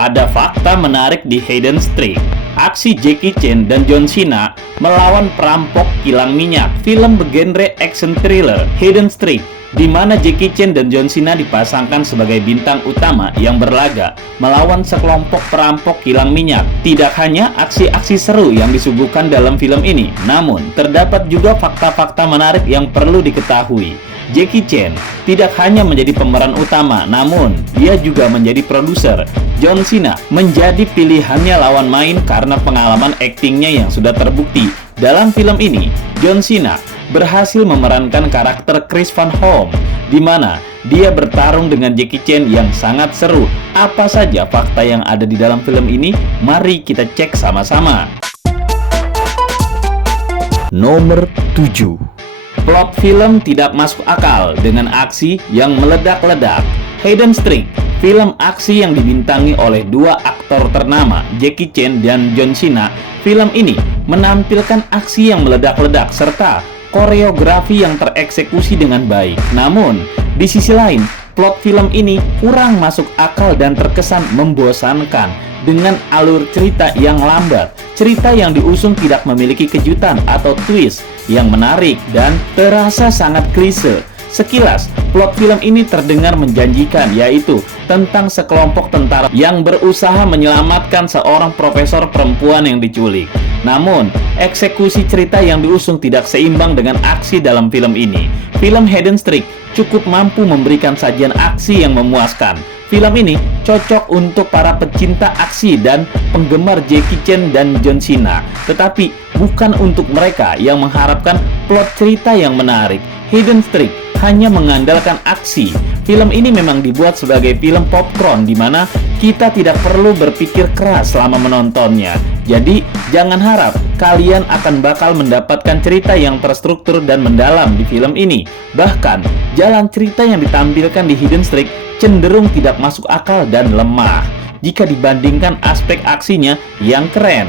ada fakta menarik di Hidden Streak. Aksi Jackie Chan dan John Cena melawan perampok kilang minyak. Film bergenre action thriller Hidden Streak, di mana Jackie Chan dan John Cena dipasangkan sebagai bintang utama yang berlaga melawan sekelompok perampok kilang minyak. Tidak hanya aksi-aksi seru yang disuguhkan dalam film ini, namun terdapat juga fakta-fakta menarik yang perlu diketahui. Jackie Chan tidak hanya menjadi pemeran utama, namun dia juga menjadi produser. John Cena menjadi pilihannya lawan main karena pengalaman aktingnya yang sudah terbukti. Dalam film ini, John Cena berhasil memerankan karakter Chris Van Hoom, di mana dia bertarung dengan Jackie Chan yang sangat seru. Apa saja fakta yang ada di dalam film ini? Mari kita cek sama-sama. Nomor 7. Plot film tidak masuk akal dengan aksi yang meledak-ledak. Hidden Streak, film aksi yang dibintangi oleh dua aktor ternama, Jackie Chan dan John Cena. Film ini menampilkan aksi yang meledak-ledak serta koreografi yang tereksekusi dengan baik. Namun, di sisi lain, plot film ini kurang masuk akal dan terkesan membosankan dengan alur cerita yang lambat. Cerita yang diusung tidak memiliki kejutan atau twist yang menarik dan terasa sangat klise. Sekilas, plot film ini terdengar menjanjikan, yaitu tentang sekelompok tentara yang berusaha menyelamatkan seorang profesor perempuan yang diculik. Namun, eksekusi cerita yang diusung tidak seimbang dengan aksi dalam film ini. Film Hidden Streak cukup mampu memberikan sajian aksi yang memuaskan. Film ini cocok untuk para pecinta aksi dan penggemar Jackie Chan dan John Cena, tetapi bukan untuk mereka yang mengharapkan plot cerita yang menarik. Hidden Streak hanya mengandalkan aksi. Film ini memang dibuat sebagai film popcorn di mana kita tidak perlu berpikir keras selama menontonnya. Jadi, jangan harap kalian akan bakal mendapatkan cerita yang terstruktur dan mendalam di film ini. Bahkan, jalan cerita yang ditampilkan di Hidden Streak cenderung tidak masuk akal dan lemah jika dibandingkan aspek aksinya yang keren.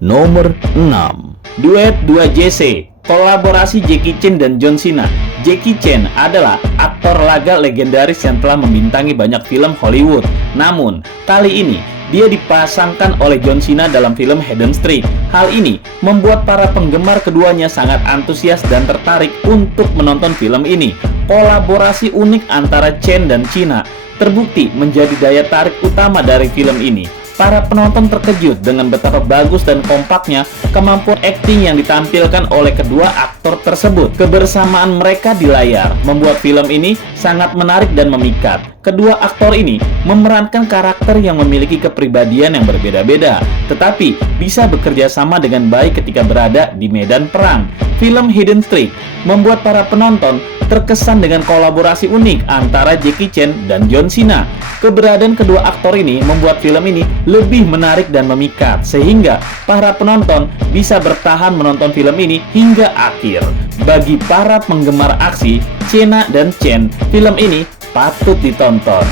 Nomor 6. Duet 2JC, kolaborasi Jackie Chan dan John Cena. Jackie Chan adalah aktor laga legendaris yang telah membintangi banyak film Hollywood. Namun, kali ini dia dipasangkan oleh John Cena dalam film Hidden Streak. Hal ini membuat para penggemar keduanya sangat antusias dan tertarik untuk menonton film ini. Kolaborasi unik antara Chan dan Cena terbukti menjadi daya tarik utama dari film ini. Para penonton terkejut dengan betapa bagus dan kompaknya kemampuan akting yang ditampilkan oleh kedua aktor tersebut. Kebersamaan mereka di layar membuat film ini sangat menarik dan memikat. Kedua aktor ini memerankan karakter yang memiliki kepribadian yang berbeda-beda, tetapi bisa bekerja sama dengan baik ketika berada di medan perang. Film Hidden Streak membuat para penonton terkesan dengan kolaborasi unik antara Jackie Chan dan John Cena. Keberadaan kedua aktor ini membuat film ini lebih menarik dan memikat, sehingga para penonton bisa bertahan menonton film ini hingga akhir. Bagi para penggemar aksi, Cena dan Chan, film ini patut ditonton.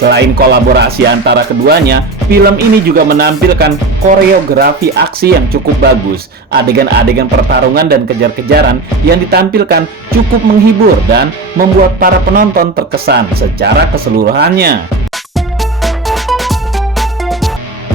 Selain kolaborasi antara keduanya, film ini juga menampilkan koreografi aksi yang cukup bagus. Adegan-adegan pertarungan dan kejar-kejaran yang ditampilkan cukup menghibur dan membuat para penonton terkesan secara keseluruhannya.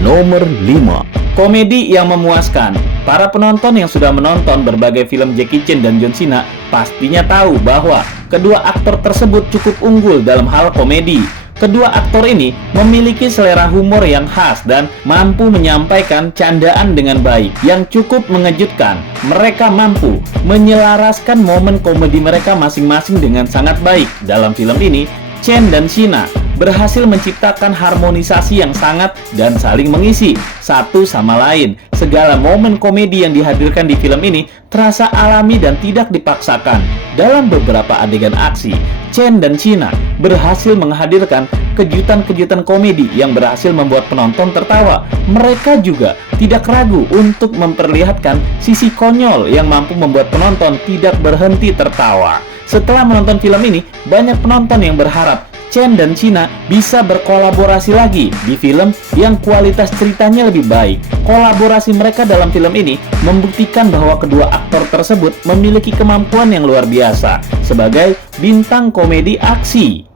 Nomor 5. Komedi yang memuaskan. Para penonton yang sudah menonton berbagai film Jackie Chan dan John Cena pastinya tahu bahwa kedua aktor tersebut cukup unggul dalam hal komedi. Kedua aktor ini memiliki selera humor yang khas dan mampu menyampaikan candaan dengan baik yang cukup mengejutkan. Mereka mampu menyelaraskan momen komedi mereka masing-masing dengan sangat baik. Dalam film ini, Chan dan Cena berhasil menciptakan harmonisasi yang sangat dan saling mengisi satu sama lain. Segala momen komedi yang dihadirkan di film ini terasa alami dan tidak dipaksakan. Dalam beberapa adegan aksi, Chan dan Cena berhasil menghadirkan kejutan-kejutan komedi yang berhasil membuat penonton tertawa. Mereka juga tidak ragu untuk memperlihatkan sisi konyol yang mampu membuat penonton tidak berhenti tertawa. Setelah menonton film ini, banyak penonton yang berharap Chan dan Cena bisa berkolaborasi lagi di film yang kualitas ceritanya lebih baik. Kolaborasi mereka dalam film ini membuktikan bahwa kedua aktor tersebut memiliki kemampuan yang luar biasa sebagai bintang komedi aksi.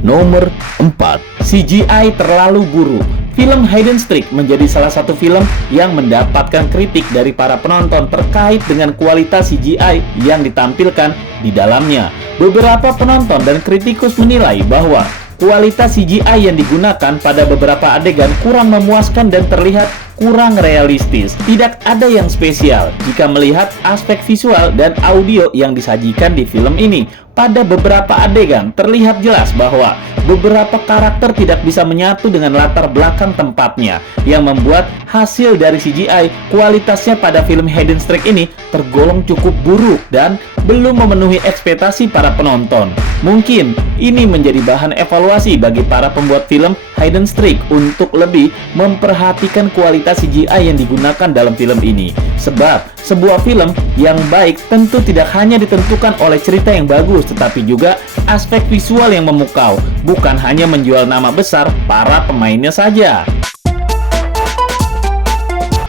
Nomor 4. CGI terlalu buruk. Film Hidden Streak menjadi salah satu film yang mendapatkan kritik dari para penonton terkait dengan kualitas CGI yang ditampilkan di dalamnya. Beberapa penonton dan kritikus menilai bahwa kualitas CGI yang digunakan pada beberapa adegan kurang memuaskan dan terlihat kurang realistis. Tidak ada yang spesial jika melihat aspek visual dan audio yang disajikan di film ini. Pada beberapa adegan terlihat jelas bahwa beberapa karakter tidak bisa menyatu dengan latar belakang tempatnya, yang membuat hasil dari CGI kualitasnya pada film Hidden Streak ini tergolong cukup buruk dan belum memenuhi ekspektasi para penonton. Mungkin ini menjadi bahan evaluasi bagi para pembuat film Hidden Streak untuk lebih memperhatikan kualitas CGI yang digunakan dalam film ini. Sebab sebuah film yang baik tentu tidak hanya ditentukan oleh cerita yang bagus, tetapi juga aspek visual yang memukau, bukan hanya menjual nama besar para pemainnya saja.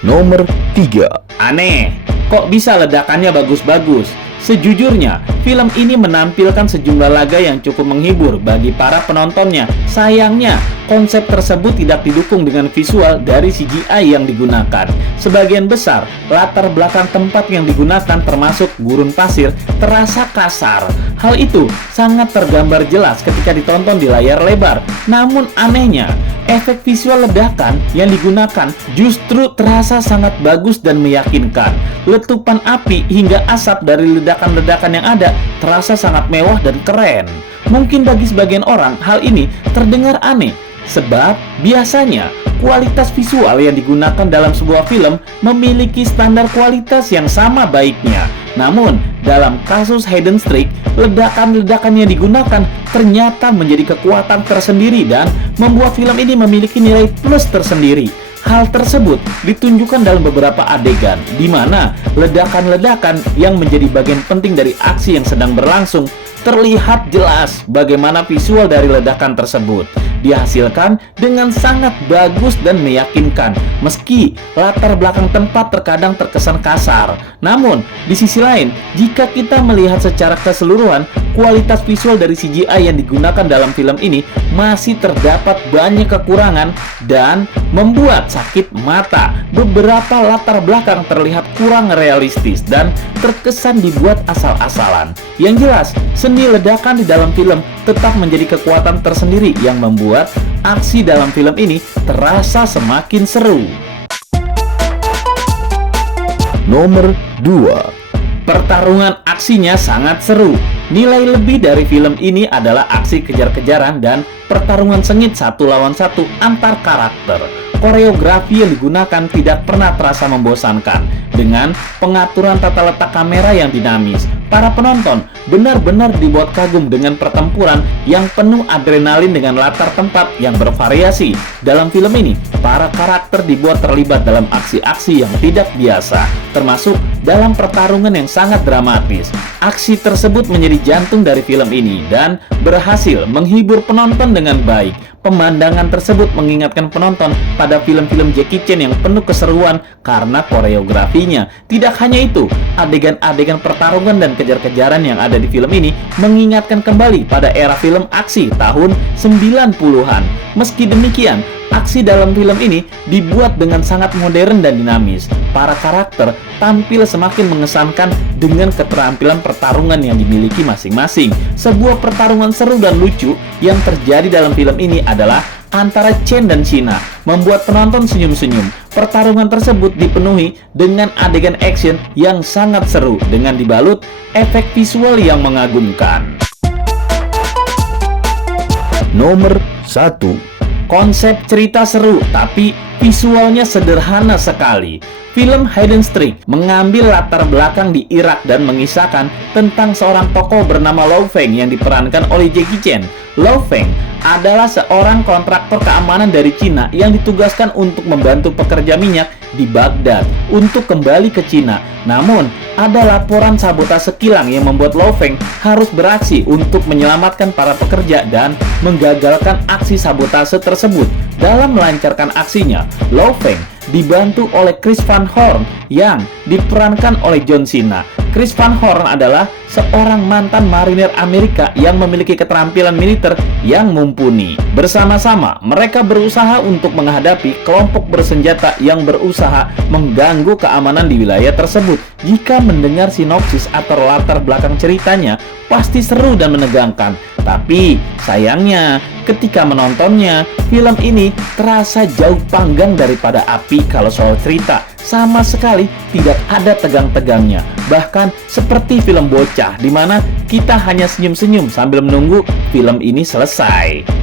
Nomor 3. Aneh, kok bisa ledakannya bagus-bagus? Sejujurnya, film ini menampilkan sejumlah laga yang cukup menghibur bagi para penontonnya. Sayangnya, konsep tersebut tidak didukung dengan visual dari CGI yang digunakan. Sebagian besar, latar belakang tempat yang digunakan termasuk gurun pasir terasa kasar. Hal itu sangat tergambar jelas ketika ditonton di layar lebar. Namun anehnya, efek visual ledakan yang digunakan justru terasa sangat bagus dan meyakinkan. Letupan api hingga asap dari ledakan-ledakan yang ada terasa sangat mewah dan keren. Mungkin bagi sebagian orang hal ini terdengar aneh, sebab biasanya kualitas visual yang digunakan dalam sebuah film memiliki standar kualitas yang sama baiknya. Namun, dalam kasus Hidden Streak, ledakan-ledakan yang digunakan ternyata menjadi kekuatan tersendiri dan membuat film ini memiliki nilai plus tersendiri. Hal tersebut ditunjukkan dalam beberapa adegan, di mana ledakan-ledakan yang menjadi bagian penting dari aksi yang sedang berlangsung terlihat jelas bagaimana visual dari ledakan tersebut dihasilkan dengan sangat bagus dan meyakinkan, meski latar belakang tempat terkadang terkesan kasar. Namun, di sisi lain, jika kita melihat secara keseluruhan, kualitas visual dari CGI yang digunakan dalam film ini masih terdapat banyak kekurangan dan membuat sakit mata. Beberapa latar belakang terlihat kurang realistis dan terkesan dibuat asal-asalan. Yang jelas, seni ledakan di dalam film tetap menjadi kekuatan tersendiri yang membuat aksi dalam film ini terasa semakin seru. Nomor 2. Pertarungan aksinya sangat seru. Nilai lebih dari film ini adalah aksi kejar-kejaran dan pertarungan sengit satu lawan satu antar karakter. Koreografi yang digunakan tidak pernah terasa membosankan dengan pengaturan tata letak kamera yang dinamis. Para penonton benar-benar dibuat kagum dengan pertempuran yang penuh adrenalin dengan latar tempat yang bervariasi. Dalam film ini, para karakter dibuat terlibat dalam aksi-aksi yang tidak biasa, termasuk dalam pertarungan yang sangat dramatis. Aksi tersebut menjadi jantung dari film ini dan berhasil menghibur penonton dengan baik. Pemandangan tersebut mengingatkan penonton pada film-film Jackie Chan yang penuh keseruan karena koreografinya. Tidak hanya itu, adegan-adegan pertarungan dan kejar-kejaran yang ada di film ini mengingatkan kembali pada era film aksi tahun 90-an. Meski demikian, aksi dalam film ini dibuat dengan sangat modern dan dinamis. Para karakter tampil semakin mengesankan dengan keterampilan pertarungan yang dimiliki masing-masing. Sebuah pertarungan seru dan lucu yang terjadi dalam film ini adalah antara Chen dan China, membuat penonton senyum-senyum. Pertarungan tersebut dipenuhi dengan adegan action yang sangat seru dengan dibalut efek visual yang mengagumkan. Nomor 1. Konsep cerita seru, tapi visualnya sederhana sekali. Film Hidden Streak mengambil latar belakang di Irak dan mengisahkan tentang seorang tokoh bernama Lo Feng yang diperankan oleh Jackie Chan. Lo Feng adalah seorang kontraktor keamanan dari Cina yang ditugaskan untuk membantu pekerja minyak di Baghdad untuk kembali ke Cina. Namun, ada laporan sabotase kilang yang membuat Lo Feng harus beraksi untuk menyelamatkan para pekerja dan menggagalkan aksi sabotase tersebut. Dalam melancarkan aksinya, Lo Feng dibantu oleh Chris Van Horn yang diperankan oleh John Cena. Chris Van Horn adalah seorang mantan marinir Amerika yang memiliki keterampilan militer yang mumpuni. Bersama-sama, mereka berusaha untuk menghadapi kelompok bersenjata yang berusaha mengganggu keamanan di wilayah tersebut. Jika mendengar sinopsis atau latar belakang ceritanya, pasti seru dan menegangkan. Tapi sayangnya, ketika menontonnya, film ini terasa jauh panggang daripada api. Kalau soal cerita, sama sekali tidak ada tegang-tegangnya. Bahkan seperti film bocah, di mana kita hanya senyum-senyum sambil menunggu film ini selesai.